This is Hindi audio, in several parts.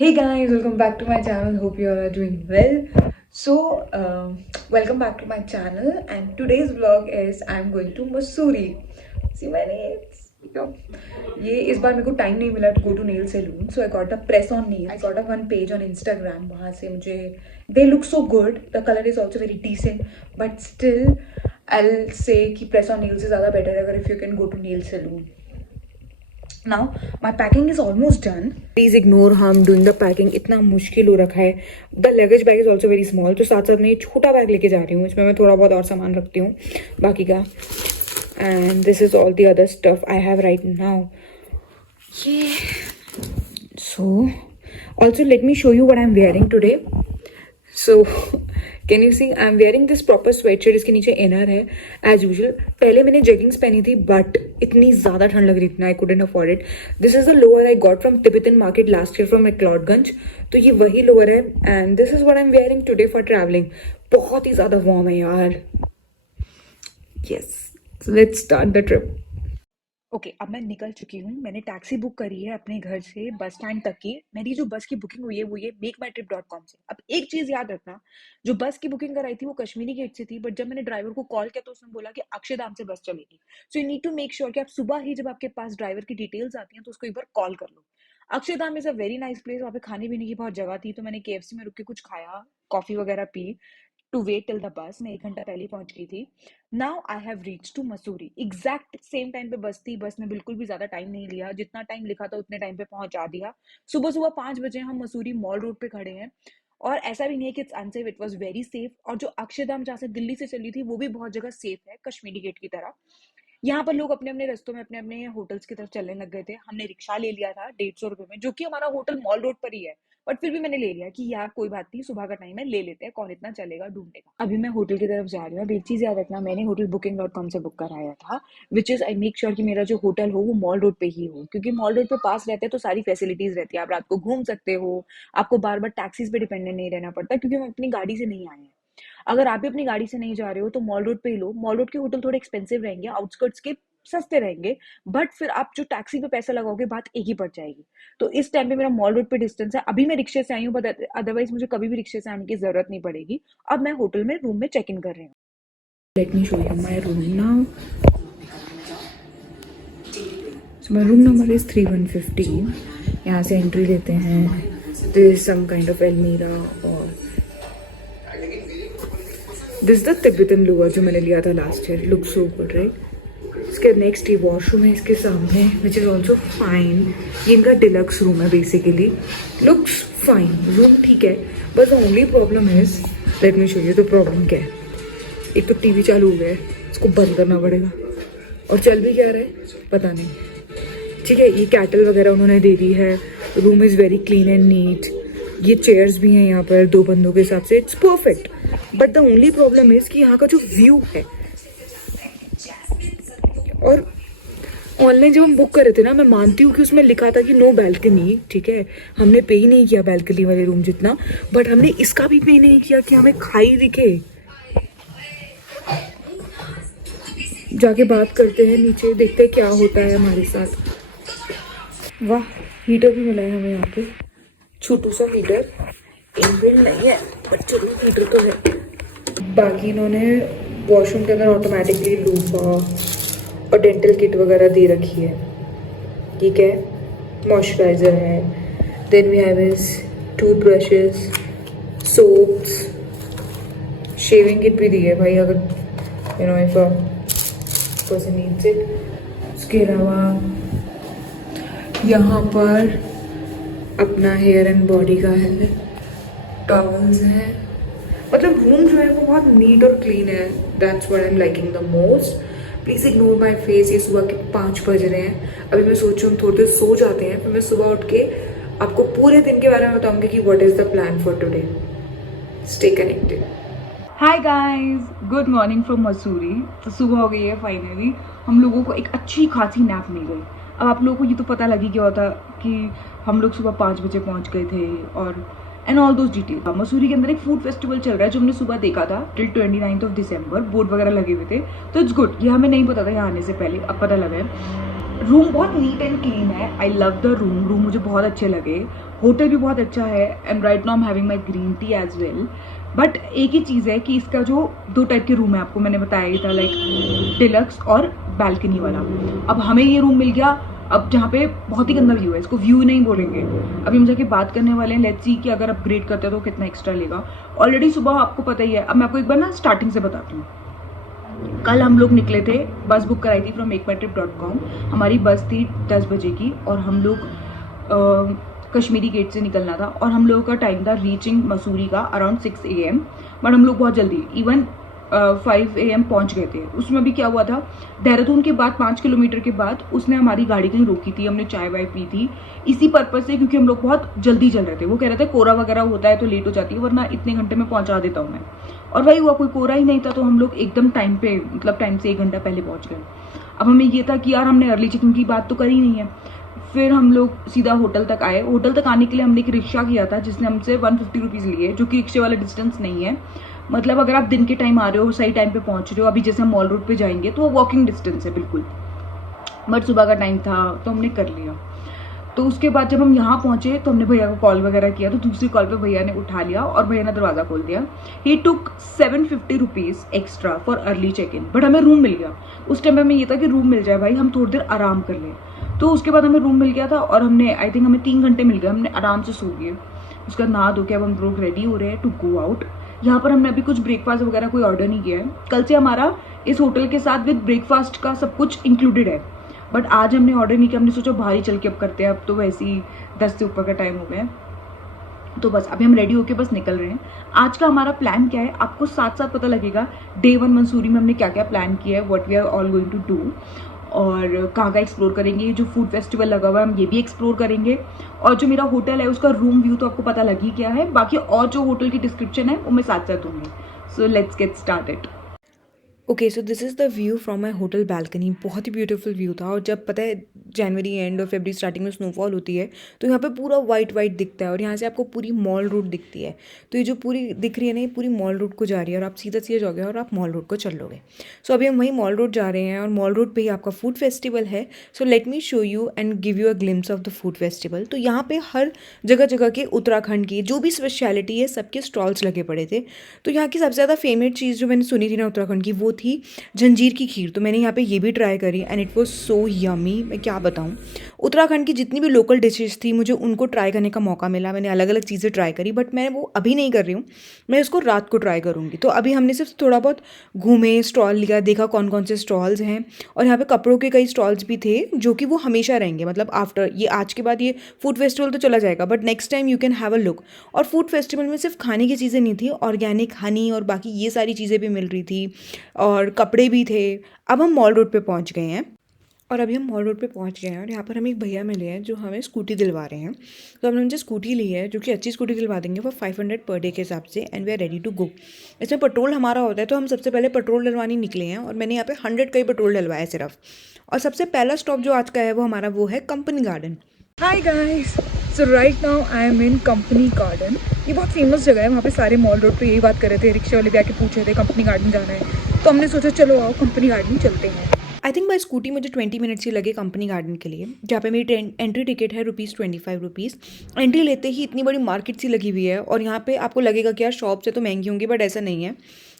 Hey guys, welcome back to my channel. Hope you all are doing well. Welcome back to my channel. And today's vlog is I'm going to Mussoorie. See my nails. ये इस बार मेरे को टाइम नहीं मिला to go to nail salon, so I got a press on nails. I got a one page on Instagram. वहाँ से मुझे they look so good. The color is also very decent, but still I'll say कि press on nails is ज़्यादा better अगर if you can go to nail salon. Now my packing is almost done. Please ignore how I'm doing the packing. इतना मुश्किल हो रखा है. The luggage bag is also very small. तो साथ साथ मैं ये छोटा बैग लेके जा रही हूँ. इसमें मैं थोड़ा बहुत और सामान रखती हूँ बाकी का. And this is all the other stuff I have right now. Yeah. So also let me show you what I'm wearing today. So can you see I'm wearing this proper sweatshirt. इसके नीचे इनर है as usual. पहले मैंने जेगिंग्स पहनी थी but इतनी ज़्यादा ठंड लग रही थी ना I couldn't afford it. This is the lower I got from Tibetan Market last year from McLeodganj. तो ये वही lower है and this is what I'm wearing today for traveling. बहुत ही ज़्यादा warm है यार. Yes. So let's start the trip. Okay अब मैं निकल चुकी हूँ. मैंने टैक्सी बुक करी है अपने घर से बस स्टैंड तक की. मेरी जो बस की बुकिंग हुई है वो ये makeMyTrip.com से. अब एक चीज याद रखना, जो बस की बुकिंग कराई थी वो कश्मीरी गेट से थी, बट जब मैंने ड्राइवर को कॉल किया तो उसने बोला कि अक्षरधाम से बस चलेगी. So you need to make sure कि आप सुबह ही जब आपके पास ड्राइवर की डिटेल्स आती हैं तो उसको एक बार कॉल कर लो. Akshardham is a very nice place. वहाँ पे खाने पीने की बहुत जगह थी, तो मैंने KFC में रुक के कुछ खाया, कॉफी वगैरह पी to wait till the bus. मैं 1 घंटा पहले पहुंच गई थी. Now I have reach to Mussoorie. Exact same time पे बस थी. बस ने बिल्कुल भी ज्यादा टाइम नहीं लिया, जितना टाइम लिखा था उतने टाइम पे पहुंचा दिया. सुबह सुबह 5 बजे हम मसूरी मॉल रोड पे खड़े हैं. और ऐसा भी नहीं है कि it's unsafe, it was very safe. और जो अक्षरधाम जहाँ से दिल्ली से चली थी वो भी बहुत जगह सेफ है, कश्मीरी गेट की तरह. यहाँ पर लोग अपने अपने रस्तों में अपने अपने होटल्स की तरफ चलने लग गए थे. हमने रिक्शा ले लिया था 150 रुपए में, जो कि हमारा होटल मॉल रोड पर ही है, बट फिर भी मैंने ले लिया कि यार कोई बात नहीं, सुबह का टाइम है, ले लेते हैं, कौन इतना चलेगा ढूंढने का. अभी मैं होटल की तरफ जा रही हूँ. अब एक चीज याद रखना, मैंने होटल booking.com से बुक कराया था, which is I make sure कि मेरा जो होटल हो वो मॉल रोड पे ही हो, क्योंकि मॉल रोड पे पास रहते हैं तो सारी फैसिलिटीज रहती है. आप रात को घूम सकते हो, आपको बार बार टैक्सीज पे डिपेंडेंट नहीं रहना पड़ता, क्योंकि हम अपनी गाड़ी से नहीं आए हैं. अगर आप भी अपनी गाड़ी से नहीं जा रहे हो तो मॉल रोड पे ही लो. मॉल रोड के होटल थोड़े एक्सपेंसिव रहेंगे, आउटस्कर्ट्स के सस्ते रहेंगे, बट फिर आप जो टैक्सी पे पैसा लगाओगे बात एक ही पड़ जाएगी. तो इस टाइम पे मेरा मॉल रोड पे डिस्टेंस है. अभी मैं रिक्शे से आई हूँ, बट अदरवाइज मुझे कभी भी रिक्शे से आने की जरूरत नहीं पड़ेगी. अब मैं होटल में रूम में चेक इन कर रही हूँ. Let me show you my room now. So my room number is 3115. यहाँ से एंट्री लेते हैं. This is some kind of अलमीरा और दिस द तिब्बतन लोअर जो मैंने लिया था last year. Look so good right. इसके नेक्स्ट ये वॉशरूम है इसके सामने, विच इज़ ऑल्सो फाइन. ये इनका डिलक्स रूम है बेसिकली. लुक्स फाइन, रूम ठीक है, बस the only problem is, late me show you the problem क्या है. एक तो टीवी चालू हो गया है, इसको बंद करना पड़ेगा, और चल भी क्या रहा है पता नहीं. ठीक है, ये कैटल वगैरह उन्होंने दे दी है. Room is very clean and neat. ये चेयर्स भी हैं यहाँ पर 2 बंदों के हिसाब से. It's perfect, but the only problem is कि यहाँ का जो व्यू है, और ऑनलाइन जब हम बुक कर रहे थे ना, मैं मानती हूँ कि उसमें लिखा था कि नो बैल्कनी. ठीक है, हमने पे ही नहीं किया बैल्कनी वाले रूम जितना, बट हमने इसका भी पे नहीं किया कि हमें खाई दिखे. जाके बात करते हैं नीचे, देखते हैं क्या होता है हमारे साथ. वाह, हीटर भी मिला है हमें यहाँ पे. छोटू सा हीटर, इनबिल्ट नहीं है बट चलो हीटर तो है. बाकी इन्होंने वॉशरूम के अंदर ऑटोमेटिकली लूफा और डेंटल किट वगैरह दे रखी है. ठीक है, मॉइस्चराइजर है. Then we have is toothbrushes, soaps, shaving kit भी दी है भाई, अगर you know if person needs it. उसके अलावा यहाँ पर अपना हेयर एंड बॉडी का है, टॉवल्स है. मतलब रूम जो है वो बहुत नीट और क्लीन है. That's what I am liking the most. Please ignore my face. ये सुबह के 5 बज रहे हैं. अभी मैं सोच रही हूँ थोड़ी देर सो जाते हैं, फिर मैं सुबह उठ के आपको पूरे दिन के बारे में बताऊंगी कि what is the plan for today. Stay connected. Hi guys, good morning from Mussoorie. तो सुबह हो गई है फाइनली. हम लोगों को एक अच्छी खासी नैप मिल गई. अब आप लोगों को ये तो पता लगी क्या होता कि हम लोग सुबह 5 बजे पहुँच गए थे, और and all those detail. Mussoorie के अंदर एक फूड फेस्टिवल चल रहा है जो हमने सुबह देखा था टिल 29 दिसंबर. बोर्ड वगैरह लगे हुए थे, तो इट्स गुड. ये हमें नहीं पता था यहाँ आने से पहले, अब पता लगा है. रूम बहुत नीट एंड क्लीन है. I love the room. Room मुझे बहुत अच्छे लगे. होटल भी बहुत अच्छा है and right now I am having my green tea as well. But एक ही चीज़ है कि इसका जो 2 टाइप के रूम है, आपको मैंने बताया ही था, लाइक डिलक्स और बैल्कनी वाला। अब हमें ये रूम मिल गया अब जहाँ पे बहुत ही गंदा व्यू है, इसको व्यू नहीं बोलेंगे। अभी हम जाके बात करने वाले हैं, लेट्स सी कि अगर अपग्रेड करते हैं तो कितना एक्स्ट्रा लेगा। ऑलरेडी सुबह आपको पता ही है। अब मैं आपको एक बार ना स्टार्टिंग से बताती हूँ। कल हम लोग निकले थे, बस बुक कराई थी फ्रॉम ekmytrip.com। हमारी बस थी 10 बजे की और हम लोग कश्मीरी गेट से निकलना था और हम लोगों का टाइम था रीचिंग मसूरी का अराउंड 6 AM। बट हम लोग बहुत जल्दी इवन 5 AM पहुंच गए थे। उसमें भी क्या हुआ था, देहरादून के बाद 5 किलोमीटर के बाद उसने हमारी गाड़ी कहीं रोकी थी, हमने चाय वाय पी थी इसी पर्पज से, क्योंकि हम लोग बहुत जल्दी चल रहे थे। वो कह रहे थे कोरा वगैरह होता है तो लेट हो जाती है, वरना इतने घंटे में पहुंचा देता हूँ मैं। और वही हुआ, कोई कोरा ही नहीं था तो हम लोग एकदम टाइम पे, मतलब टाइम से 1 घंटा पहले पहुंच गए। अब हमें ये था कि यार हमने अर्ली चेकिंग की बात तो करी नहीं है। फिर हम लोग सीधा होटल तक आए। होटल तक आने के लिए हमने एक रिक्शा किया था जिसने हमसे 150 रुपीज़ लिए, जो कि रिक्शे वाला डिस्टेंस नहीं है। मतलब अगर आप दिन के टाइम आ रहे हो, सही टाइम पे पहुंच रहे हो, अभी जैसे हम मॉल रोड पे जाएंगे तो वो वॉकिंग डिस्टेंस है बिल्कुल। बट सुबह का टाइम था तो हमने कर लिया। तो उसके बाद जब हम यहाँ पहुंचे तो हमने भैया को कॉल वगैरह किया, तो दूसरी कॉल पे भैया ने उठा लिया और भैया ने दरवाज़ा खोल दिया। He took 750 rupees extra for early check in. But हमें रूम मिल गया। उस टाइम हमें ये था कि रूम मिल जाए भाई, हम थोड़ी देर आराम कर लें। तो उसके बाद हमें रूम मिल गया था और हमने आई थिंक हमें 3 घंटे मिल गए, हमने आराम से सो गए। उसका नहा धो के अब हम लोग रेडी हो रहे हैं टू गो आउट। यहाँ पर हमने अभी कुछ ब्रेकफास्ट वगैरह कोई ऑर्डर नहीं किया है। कल से हमारा इस होटल के साथ विद ब्रेकफास्ट का सब कुछ इंक्लूडेड है, बट आज हमने ऑर्डर नहीं किया। हमने सोचा बाहर ही चल के अब करते हैं, अब तो वैसे ही 10 से ऊपर का टाइम हो गया है। तो बस अभी हम रेडी होके बस निकल रहे हैं। आज का हमारा प्लान क्या है आपको साथ साथ पता लगेगा। डे 1 मंसूरी में हमने क्या क्या प्लान किया है, what we are all going to do, और कहाँ का एक्सप्लोर करेंगे। जो फूड फेस्टिवल लगा हुआ है हम ये भी एक्सप्लोर करेंगे, और जो मेरा होटल है उसका रूम व्यू तो आपको पता लग ही गया है। बाकी और जो होटल की डिस्क्रिप्शन है वो मैं साथ साथ दूंगी। So let's get started. Okay, so this is the view from my hotel balcony. बहुत ही ब्यूटीफुल व्यू था। और जब पता है जनवरी एंड और फरवरी स्टार्टिंग में स्नोफॉल होती है तो यहाँ पे पूरा वाइट वाइट दिखता है और यहाँ से आपको पूरी मॉल रोड दिखती है। तो ये जो पूरी दिख रही है ना, ये पूरी मॉल रोड को जा रही है और आप सीधा सीधा जाओगे और आप मॉल रोड को चल लोगे। सो अभी हम वहीं मॉल रोड जा रहे हैं और मॉल रोड पे ही आपका फूड फेस्टिवल है। So let me show you and give you a glimpse of the food festival. तो यहाँ पे हर जगह जगह के उत्तराखंड की जो भी स्पेशलिटी है सबके स्टॉल्स लगे पड़े थे। तो यहाँ की सबसे ज़्यादा फेवरेट चीज़ जो मैंने सुनी थी ना उत्तराखंड की, वो थी जंजीर की खीर। तो मैंने यहाँ पे ये भी ट्राई करी and it was so yummy. मैं क्या बताऊँ, उत्तराखंड की जितनी भी लोकल डिशेस थी मुझे उनको ट्राई करने का मौका मिला। मैंने अलग अलग चीज़ें ट्राई करी, बट मैं वो अभी नहीं कर रही हूँ, मैं इसको रात को ट्राई करूँगी। तो अभी हमने सिर्फ थोड़ा बहुत घूमे, स्टॉल लिया, देखा कौन कौन से स्टॉल्स हैं। और यहाँ पे कपड़ों के कई स्टॉल्स भी थे जो कि वो हमेशा रहेंगे, मतलब आफ्टर ये आज के बाद ये फूड फेस्टिवल तो चला जाएगा, but next time you can have a look. और फूड फेस्टिवल में सिर्फ खाने की चीज़ें नहीं थी, ऑर्गेनिक हनी और बाकी ये सारी चीज़ें भी मिल रही थी और कपड़े भी थे। अब हम मॉल रोड पे पहुंच गए हैं और अभी हम मॉल रोड पे पहुंच गए हैं और यहाँ पर हम एक भैया मिले हैं जो हमें स्कूटी दिलवा रहे हैं। तो हमने उनसे स्कूटी ली है, जो कि अच्छी स्कूटी दिलवा देंगे वो 500 पर डे के हिसाब से, and we are ready to go. इसमें पेट्रोल हमारा होता है, तो हम सबसे पहले पेट्रोल डलवाने निकले हैं और मैंने यहाँ पे 100 का ही पेट्रोल डलवाया सिर्फ। और सबसे पहला स्टॉप जो आज का है वो हमारा वो है company garden. Hi guys, so right now I M in company garden. ये बहुत फेमस जगह है, वहाँ पे सारे मॉल रोड पे यही बात कर रहे थे, रिक्शे वाले भी आके पूछ रहे थे कंपनी गार्डन जाना है। तो हमने सोचा चलो आओ कंपनी गार्डन चलते हैं। आई थिंक बाई स्कूटी मुझे 20 मिनट्स ही लगे कंपनी गार्डन के लिए, जहाँ पे मेरी एंट्री टिकट है ₹25। एंट्री लेते ही इतनी बड़ी मार्केट सी लगी हुई है और यहाँ पे आपको लगेगा कि यार शॉप से तो महंगी होंगी, बट ऐसा नहीं है।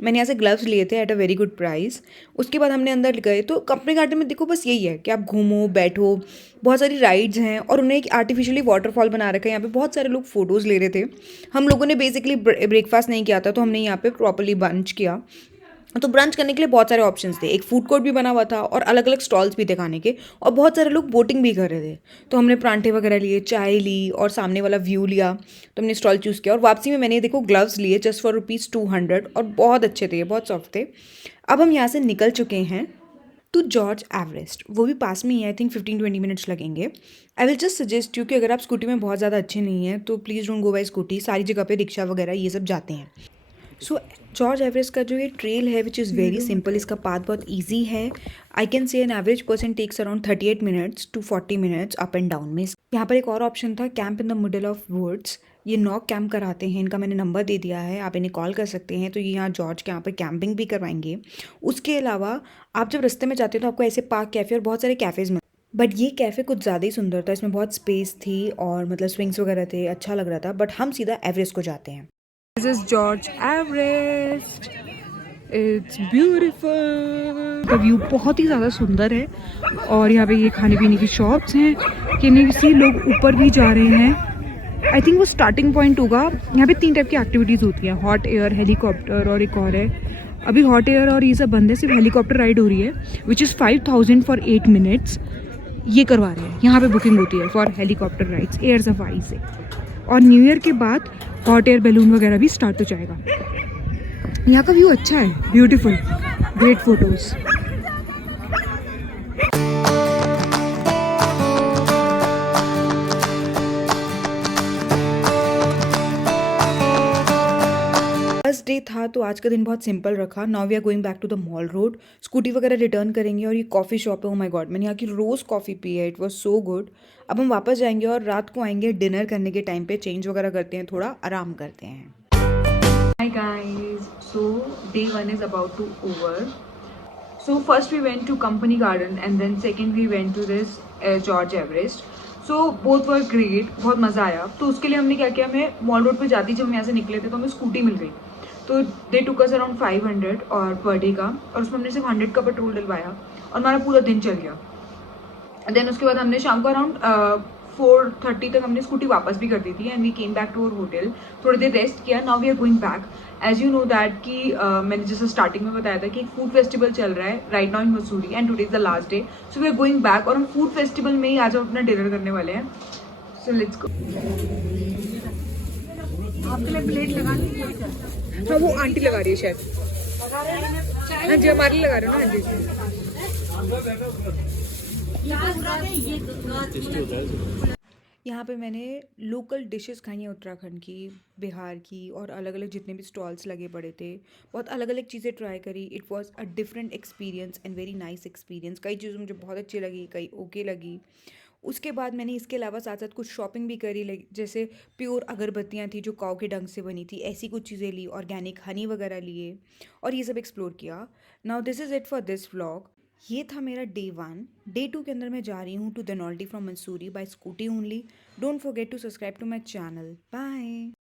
मैंने यहाँ से ग्लव्स लिए थे at a very good price. उसके बाद हमने अंदर गए तो कंपनी गार्डन में देखो बस यही है कि आप घूमो बैठो, बहुत सारी राइड्स हैं और उन्हें एक आर्टिफिशियली वाटरफॉल बना रखा है। यहाँ पे बहुत सारे लोग फोटोज़ ले रहे थे। हम लोगों ने बेसिकली ब्रेकफास्ट नहीं किया था, तो हमने यहाँ पे प्रॉपरली ब्रंच किया। तो ब्रंच करने के लिए बहुत सारे ऑप्शंस थे, एक फूड कोर्ट भी बना हुआ था और अलग अलग स्टॉल्स भी थे खाने के, और बहुत सारे लोग बोटिंग भी कर रहे थे। तो हमने परांठे वगैरह लिए, चाय ली और सामने वाला व्यू लिया। तो हमने स्टॉल चूज़ किया और वापसी में मैंने देखो ग्लव्स लिए जस्ट फॉर ₹200 और बहुत अच्छे थे, बहुत सॉफ्ट थे। अब हम यहाँ से निकल चुके हैं टू जॉर्ज एवरेस्ट, वो भी पास में ही है। आई थिंक 15-20 मिनट्स लगेंगे। I will just suggest you कि अगर आप स्कूटी में बहुत ज़्यादा अच्छे नहीं हैं तो please don't go bye scooty. सारी जगह पे रिक्शा वगैरह ये सब जाते हैं। सो जॉर्ज एवरेस्ट का जो ये ट्रेल है विच इज़ वेरी सिंपल, इसका पाथ बहुत ईजी है। I can say an average person takes around 38 minutes to 40 minutes up and down में। यहाँ पर एक और ऑप्शन था, camp in the middle of woods. ये नॉक कैंप कराते हैं, इनका मैंने नंबर दे दिया है, आप इन्हें कॉल कर सकते हैं। तो ये यहाँ जॉर्ज के यहाँ पर कैंपिंग भी करवाएंगे। उसके अलावा आप जब रास्ते में जाते हो तो आपको ऐसे पार्क कैफ़े और बहुत सारे कैफ़ेज़ में बट ये कैफ़े कुछ ज़्यादा ही सुंदर था, इसमें बहुत स्पेस थी और मतलब स्विंग्स वगैरह थे, अच्छा लग रहा था। बट हम सीधा एवरेस्ट को जाते हैं। This is George Everest, it's beautiful. का व्यू बहुत ही ज़्यादा सुंदर है और यहाँ पे ये खाने पीने की शॉप्स हैं। किसी लोग ऊपर भी जा रहे हैं। आई थिंक वो स्टार्टिंग पॉइंट होगा। यहाँ पे 3 टाइप की एक्टिविटीज़ होती हैं, हॉट एयर, हेलीकॉप्टर और एक और है। अभी हॉट एयर और ये सब बंद है, सिर्फ हेलीकॉप्टर राइड हो रही है विच इज़ 5000 फॉर 8 मिनट्स। ये करवा रहे हैं, यहाँ पे बुकिंग होती है for helicopter rides air safari से। और न्यू ईयर के बाद हॉट एयर बैलून वगैरह भी स्टार्ट हो जाएगा। यहाँ का व्यू अच्छा है, beautiful, great photos. First day था तो आज का दिन बहुत सिंपल रखा। Now we are going back to the mall road. Scooty वगैरह रिटर्न करेंगे और ये कॉफ़ी शॉप है। ओ माय गॉड, मैंने यहाँ की रोज़ कॉफ़ी पी है, इट वाज सो गुड। अब हम वापस जाएंगे और रात को आएंगे डिनर करने के टाइम पे, चेंज वगैरह करते हैं, थोड़ा आराम करते हैं। Hi guys, so day 1 is about to over. So first we went to Company Garden and then second we went to this George Everest. So both were great, बहुत मज़ा आया। तो उसके लिए हमने क्या किया, हमें मॉल रोड पे जाती जब हम यहाँ से निकले थे तो हमें स्कूटी मिल गई। तो दे टुक अस अराउंड 500 और पर डे का, और उसमें हमने सिर्फ 100 का पेट्रोल डलवाया और हमारा पूरा दिन चल गया। देन उसके बाद हमने शाम को अराउंड 4:30 तक हमने स्कूटी वापस भी कर दी थी and we came back to our hotel. थोड़ी देर रेस्ट किया। Now we are going back. As you know that कि मैंने जैसे स्टार्टिंग में बताया था कि एक फूड फेस्टिवल चल रहा है right now in Mussoorie and today is the last day. So we are going back और हम फूड फेस्टिवल में ही आज हम अपना डिनर करने वाले हैं। So let's go. आपके लिए प्लेट लगा ली? हाँ, वो आंटी लगा रही है शायद। हाँ जी, हमारे लिए लगा रहे हो ना आंटी। यहाँ पे मैंने लोकल डिशेस खाई हैं उत्तराखंड की, बिहार की, और अलग अलग जितने भी स्टॉल्स लगे पड़े थे, बहुत अलग अलग चीज़ें ट्राई करी। It was a different experience and very nice experience. कई चीज़ें मुझे बहुत अच्छी लगी, कई ओके लगी। उसके बाद मैंने इसके अलावा साथ साथ कुछ शॉपिंग भी करी, लाइक जैसे प्योर अगरबत्तियाँ थी जो काऊ के डंग से बनी थी, ऐसी कुछ चीज़ें ली, ऑर्गेनिक हनी वगैरह लिए और ये सब एक्सप्लोर किया। Now this is it for this vlog. ये था मेरा डे 1। डे 2 के अंदर मैं जा रही हूँ to Dhanaulti from Mussoorie by scooty only. Don't forget to subscribe to my channel. Bye.